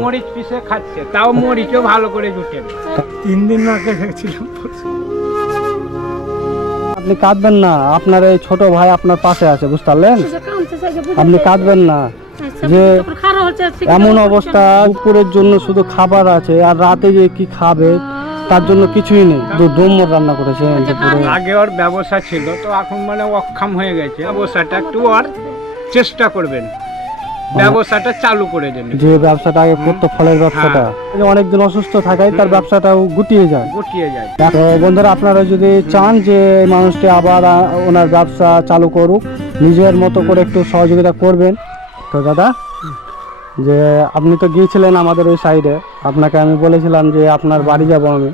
মরিচ পিসে খাচ্ছে তাও মরিচও ভালো করে জুটে তিন দিন আগে গেছিলাম আপনি কাঁদবেন না আপনার এই ছোট ভাই আপনার পাশে আছে বুঝতে পারলেন? আপনি কাঁদবেন না যে এমন অবস্থা দুপুরের জন্য শুধু খাবার আছে আর রাতে যে কি খাবে তার জন্য কিছুই নেই। ডোমর রান্না করেছে আগে ওর ব্যবসা ছিল তো এখন মানে অক্ষম হয়ে গেছে ব্যবসাটা একটু আর চেষ্টা করবেন। ব্যবসাটা চালু করে দেন যে ব্যবসাটা আগে করতো ফলের ব্যবসাটা যে অনেকদিন অসুস্থ থাকায় তার ব্যবসাটাও গুটিয়ে যায়। গুটিয়ে যায়। তো বন্ধুরা আপনারা যদি চান যে মানুষটি আবার ওনার ব্যবসা চালু করুক নিজের মতো করে একটু সহযোগিতা করবেন। তো দাদা যে আপনি তো গিয়েছিলেন আমাদের ওই সাইডে আপনাকে আমি বলেছিলাম যে আপনার বাড়ি যাব আমি।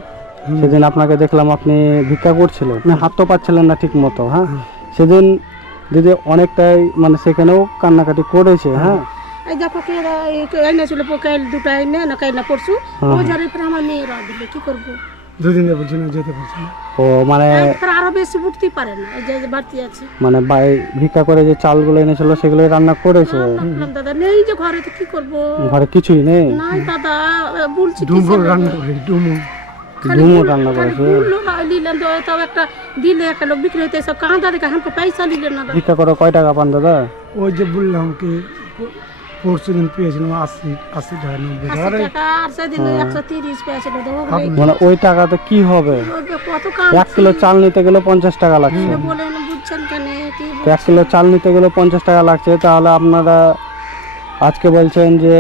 সেদিন আপনাকে দেখলাম আপনি ভিক্ষা করছিলেন। হাত তো পাচ্ছিলেন না ঠিক মতো হ্যাঁ সেদিন দিদি অনেকটাই মানে সেখানেও কান্নাকাটি করেছে হ্যাঁ। এই দেখো কে এরা এই ছিল কাইল দুটো আইনা না পরশু হ্যাঁ। ও যারে পরে আমার মেয়েরা দিলে কি করব? দুদিন যাব জন্য যেতে পারছি না। ও মানে তারা আরও বেশি উঠতেই পারে না এই যে বাড়তি আছে। মানে বাই ভিক্ষা করে যে চালগুলো এনেছিল সেগুলো রান্না করেছে। দাদা নেই যে ঘরে তো কি করব? ঘরে কিছুই নেই। দাদা বলছি ডুমুর রান্না করি ডুমুর। রান্না করেছে। নিলেন তো একটা দিলে একটা লোক বিক্রি হইতে সব আমাকে পয়সা না ভিক্ষা করে কয় টাকা পান দাদা? ওই যে বললাম কি পরশু দিন পেয়েছিলাম আশি আশি টাকা নব্বই টাকা। আর সেদিন একশো তিরিশ পেয়েছিল দেবো মানে ওই কি হবে? কত এক কিলো চাল নিতে গেলে পঞ্চাশ টাকা লাগছে। তো এক কিলো চাল নিতে গেলে পঞ্চাশ টাকা লাগছে তাহলে আপনারা আজকে বলছেন যে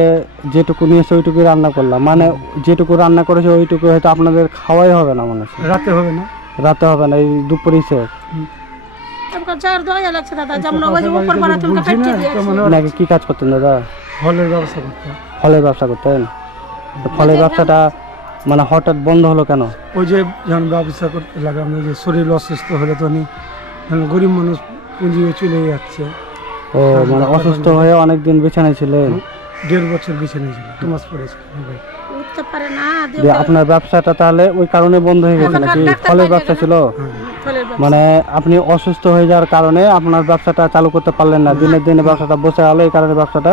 যেটুকু নিয়েছে ওইটুকুই রান্না করলাম। মানে যেটুকু রান্না করেছে ওইটুকু হয়তো আপনাদের খাওয়াই হবে না মনে হচ্ছে। রাতে হবে না? রাতে হবে না এই দুপুরই শেষ। দিয়েছে মানে নাকি কি কাজ করতেন দাদা? হলের ব্যবস্থা করতে। ফলের ব্যবসা করতেন? তো ফলের ব্যবসাটা মানে হঠাৎ বন্ধ হলো কেন? ওই যে যখন ব্যবসা করতে লাগলাম ওই যে শরীর অসুস্থ হলে তো নি গরিব মানুষ পুঁজি হয়ে চলে যাচ্ছে। ও মানে অসুস্থ হয়ে অনেকদিন বিছানায় ছিলেন? দেড় বছর বিছানায় ছিল দু মাস পড়েছে উঠতে পারে না আপনার ব্যবসাটা তাহলে ওই কারণে বন্ধ হয়ে গেছে নাকি? ফলের ব্যবসা ছিল? ব্যবসা। মানে আপনি অসুস্থ হয়ে যাওয়ার কারণে আপনার ব্যবসাটা চালু করতে পারলেন না। দিনের দিনে ব্যবসাটা বসে গেলো এই কারণে ব্যবসাটা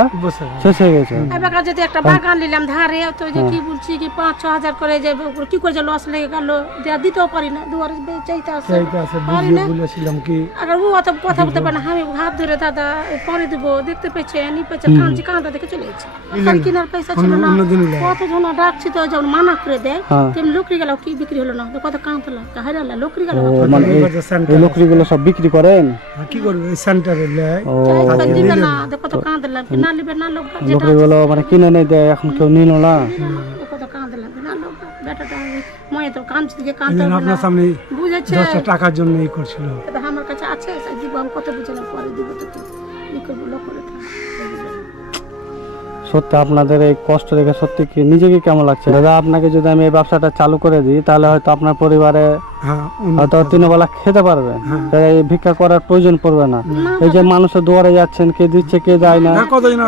শেষ হয়ে গেছে। এবার যদি একটা বাগান নিলাম ধারে তো যে কি বলছি কি পাঁচ ছ হাজার করে যে কি করে যে লস লেগে গেল দেয়া দিতেও পারি না। দুয়ারে চাইতে আসে চাইতে আছে পারি বুঝিয়ে না। বলেছিলাম কি আবার ও অত কথা বলতে পারে না। আমি হাত ধরে দাদা পরে দেবো দেখতে পেয়েছে নি পেয়েছে কাঁদছি কাঁদা দেখে চলে গেছে। কাল কেনার পয়সা ছিল না। অন্যদিন নিলাম। কত জন ডাকছি তো যখন মানা করে দেয়। হ্যাঁ। তেমনি লোকরি গেল কি বিক্রি হলো না? কত কাঁদলো হারালা লোকরি গেল যে সেন্টার এই সব বিক্রি করেন? হ্যাঁ, কি করবে? এই সেন্টারে ও। মানে কিনে নেই দেয় এখন কেউ নিল না। আপনার সামনে দশটা টাকার জন্য এই করছিল। আমার কাছে আছে কত বুঝলাম সত্যি আপনাদের এই কষ্ট দেখে সত্যি কি নিজেকে কেমন লাগছে? দাদা আপনাকে যদি আমি এই ব্যবসাটা চালু করে দিই তাহলে হয়তো আপনার পরিবারে হ্যাঁ হয়তো তিনবেলা খেতে পারবে। এই ভিক্ষা করার প্রয়োজন পড়বে না। এই যে মানুষের দুয়ারে যাচ্ছেন কে দিচ্ছে কে দেয় না। হ্যাঁ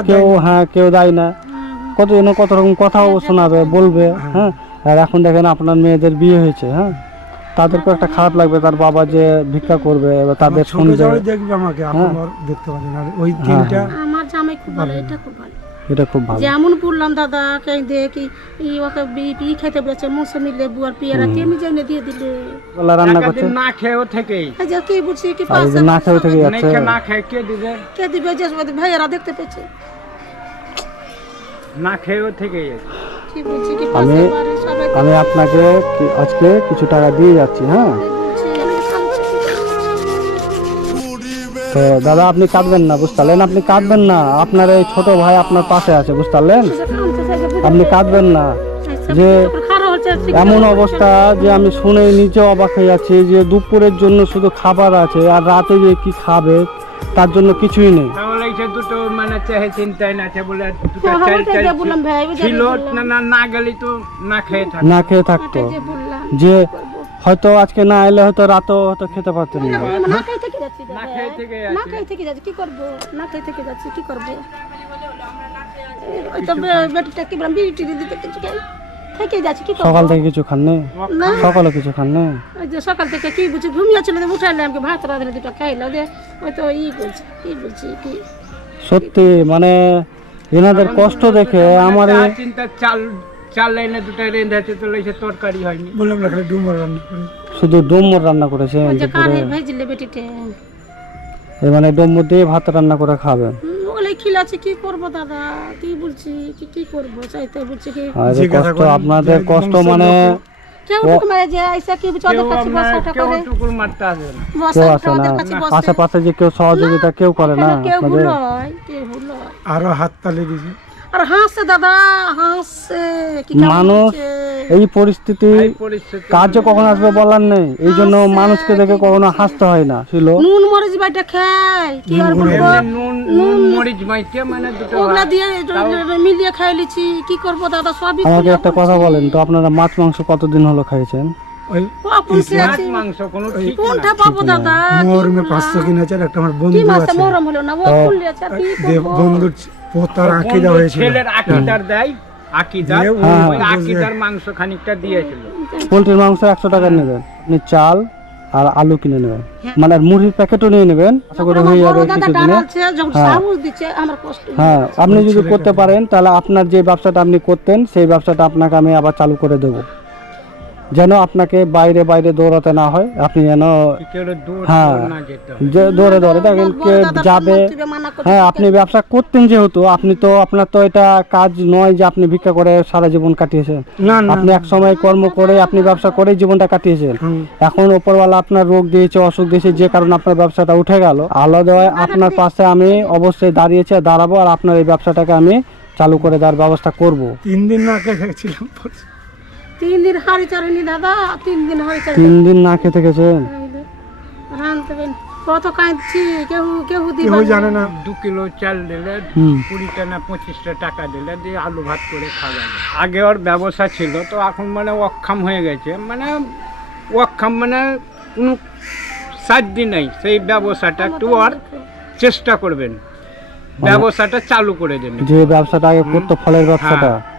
কেউ হ্যাঁ কেউ দেয় না। কতজন কত রকম কথাও শোনাবে বলবে হ্যাঁ। আর এখন দেখেন আপনার মেয়েদের বিয়ে হয়েছে হ্যাঁ। তাদেরকে একটা খারাপ লাগবে তার বাবা যে ভিক্ষা করবে এবার তাদের শুনবে। দেখবে আমাকে হ্যাঁ। আপনার দেখতে পারেন আর ওই তিনটা আমার জামাই খুব ভালো। এটা খুব ভালো। এটা খুব ভালো। যেমন বললাম দাদা কে দে কি ই ওকে বি- ই খেতে বলেছে মৌসুমি লেবু আর পেয়ারা তেমনি দিয়ে দিলে। বেলা রান্না করছে। না খেয়েও থেকেই এই যে কি বলছি কি পাশে না খেয়ে থেকে অনেকে না খেয়ে কে দিবে? কে দিবে? যে ভাইয়েরা দেখতে পেয়েছে। না খেয়েও থেকেই আছে। কি বলছি কি পাশে আমি আপনাকে আজকে কিছু টাকা দিয়ে যাচ্ছি হ্যাঁ? তো দাদা আপনি কাঁদবেন না বুঝতে পারলেন আপনি কাঁদবেন না আপনার এই ছোট ভাই আপনার পাশে আছে বুঝতে পারলেন যে কাঁদছে, সে যে বুঝে- আপনি কাঁদবেন না আচ্ছা, যে এমন অবস্থা যে আমি শুনে নিজে অবাক হয়ে যাচ্ছি যে দুপুরের জন্য শুধু খাবার আছে আর রাতে যে কি খাবে তার জন্য কিছুই নেই তাহলে এই দুটো মানে চেহে চিন্তায় না বলে হ্যাঁ, ছিল না না না তো না খেয়ে না খেয়ে থাকতো যে হয়তো আজকে না এলে হয়তো রাতেও হয়তো খেতে পারতেন না না খাই থেকে যাচ্ছি। না না কি করব? না খাই থেকে যাচ্ছি কি করব? ওই তো বেটিটা কি বললাম বিড়ি টিড়ি দিতে কিছু খাই থেকে যাচ্ছি কি সকাল থেকে কিছু খান না? সকালে কিছু খান ওই যে সকাল থেকে কি বুঝি আমাকে ভাত রাঁধলে দুটো খাইলো যে ওই তো ই করছে কি বলছি কি? সত্যি মানে এনাদের কষ্ট দেখে আমার চিন্তা চাল চাল লাইনে দুটা রেঁধে তো লইছে তরকারি হয়নি। বললাম না খালি ডুমর রান্না করে। শুধু ডোমর রান্না ভেজলে বেটিতে মানে ডোমর দিয়ে ভাত রান্না করে খাবেন খিলাচ্ছে কি করব দাদা? কি বলছি কি কি করব? চাইতে বলছি কি? আর এই জিজ্ঞাসা কষ্ট আপনাদের কষ্ট মানে আশেপাশে যে কেউ সহযোগিতা কেউ করে না হয় হয় আরও হাত তালি দিয়েছে আর হাসছে দাদা হাসছে। কি মানুষ এই পরিস্থিতি কার্য কখন আসবে বলার নেই। এই জন্য মানুষকে দেখে কখনো হাসতে হয় না ছিল নুন মরিচ বাইটা খায় কি আর বলব নুন নুন মরিচ মাইতে মানে দুটো ওগুলা দিয়ে মিলিয়ে খাই লিছি কি করব দাদা? সবই আমাকে একটা কথা বলেন তো আপনারা মাছ মাংস কতদিন হলো খাইছেন? ওই ও আঁকিদা হয়েছিল? ছেলের আকিদার দেয়? আকিদার? হ্যাঁ। ওই আকিদার মাংস খানিকটা দিয়েছিল। পোলট্রির মাংস একশো টাকা নেবেন আপনি চাল আর আলু কিনে নেবেন। মানে আর মুড়ির প্যাকেটও নিয়ে নেবেন আশা করি হয়ে যাবে কিছুদিনে। কষ্ট হ্যাঁ আপনি যদি করতে পারেন তাহলে আপনার যে ব্যবসাটা আপনি করতেন সেই ব্যবসাটা আপনাকে আমি আবার চালু করে দেব। যেন আপনাকে বাইরে বাইরে দৌড়াতে না হয় আপনি যেন হ্যাঁ। যে দৌড়ে দৌড়ে দেখেন কে যাবে। হ্যাঁ আপনি ব্যবসা করতেন যেহেতু আপনি তো আপনার তো এটা কাজ নয় যে আপনি ভিক্ষা করে সারা জীবন কাটিয়েছেন। না না আপনি এক সময় কর্ম করে আপনি ব্যবসা করে জীবনটা কাটিয়েছেন। এখন ওপরওয়ালা আপনার রোগ দিয়েছে অসুখ দিয়েছে যে কারণে আপনার ব্যবসাটা উঠে গেল। আলো দেওয়ায় আপনার পাশে আমি অবশ্যই দাঁড়িয়েছি আর দাঁড়াবো আর আপনার এই ব্যবসাটাকে আমি চালু করে দেওয়ার ব্যবস্থা করব। তিন দিন না খেয়েছিলাম তিন দিন হাড়ি চারিনি দাদা তিন দিন হাড়ি চারি তিন দিন না খেতে গেছেন? কত কাঁদছি কেউ কেউ জানে না। দু কিলো চাল দিলে কুড়িটা না পঁচিশটা টাকা দিলে দিয়ে আলু ভাত করে খাওয়া আগে ওর ব্যবসা ছিল তো এখন মানে অক্ষম হয়ে গেছে। মানে অক্ষম মানে কোনো সাধ্য নেই। সেই ব্যবসাটা একটু ওর চেষ্টা করবেন। ব্যবসাটা চালু করে দেবেন। যে ব্যবসাটা আগে করতো ফলের ব্যবসাটা? ফলের আপনা-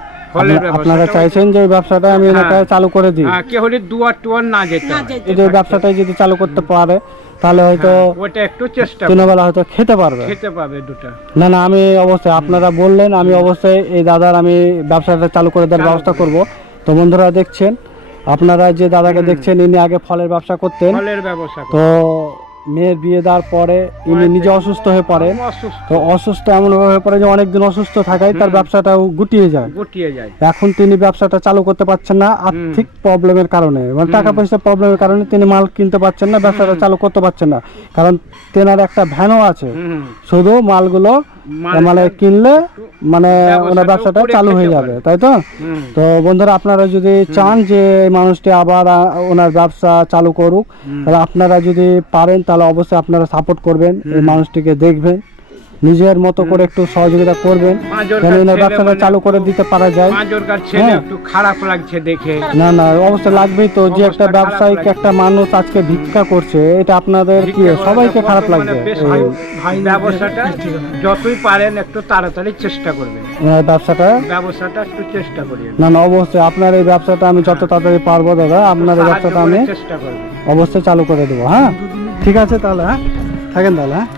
আপনারা চাইছেন যে ব্যবসাটা আমি এনাকে চালু করে দিই। হ্যাঁ কে হলে দুয়ার টুয়ার না যেতে না হয়। এই যে ব্যবসাটাই যদি চালু করতে পারে তাহলে হয়তো ওটা একটু চেষ্টা করুন। তিনবেলা হয়তো খেতে পারবে। খেতে পাবে দুটা। না না আমি অবশ্যই আপনারা বললেন আমি অবশ্যই এই দাদার আমি ব্যবসাটা চালু করে দেওয়ার ব্যবস্থা করব। তো বন্ধুরা দেখছেন আপনারা যে দাদাকে দেখছেন ইনি আগে ফলের ব্যবসা করতেন। ফলের ব্যবসা তো মেয়ের বিয়ে দেওয়ার পরে ইনি নিজে অসুস্থ হয়ে পড়ে। তো অসুস্থ এমন হয়ে পড়ে যে অনেকদিন অসুস্থ থাকায় তার ব্যবসাটাও গুটিয়ে যায়। গুটিয়ে যায়। এখন তিনি ব্যবসাটা চালু করতে পারছেন না আর্থিক প্রবলেমের কারণে। মানে টাকা পয়সার প্রবলেমের কারণে তিনি মাল কিনতে পারছেন না ব্যবসাটা চালু করতে পারছেন না। কারণ তেনার একটা ভ্যানও আছে। শুধু মালগুলো মানে কিনলে মানে ওনার ব্যবসাটা চালু হয়ে যাবে তাই তো? তো বন্ধুরা আপনারা যদি চান যে মানুষটি আবার ওনার ব্যবসা চালু করুক তাহলে আপনারা যদি পারেন তাহলে অবশ্যই আপনারা সাপোর্ট করবেন এই মানুষটিকে দেখবেন। নিজের মতো করে একটু সহযোগিতা করবেন যেন ব্যবসাটা মানে চালু করে দিতে পারা যায়। হ্যাঁ। একটু খারাপ লাগছে দেখে। না না অবশ্যই লাগবেই তো যে একটা ব্যবসায়িক একটা মানুষ আজকে ভিক্ষা করছে এটা আপনাদের কি সবাইকে খারাপ লাগবে? ভাই ব্যবসাটা যতই পারেন একটু তাড়াতাড়ি চেষ্টা করবেন। ব্যবসাটা? ব্যবসাটা একটু চেষ্টা না না অবশ্যই আপনার এই ব্যবসাটা আমি যত তাড়াতাড়ি পারব দাদা আপনার এই ব্যবসাটা আমি চেষ্টা অবশ্যই চালু করে দেবো হ্যাঁ? ঠিক আছে তাহলে হ্যাঁ? থাকেন তাহলে হ্যাঁ?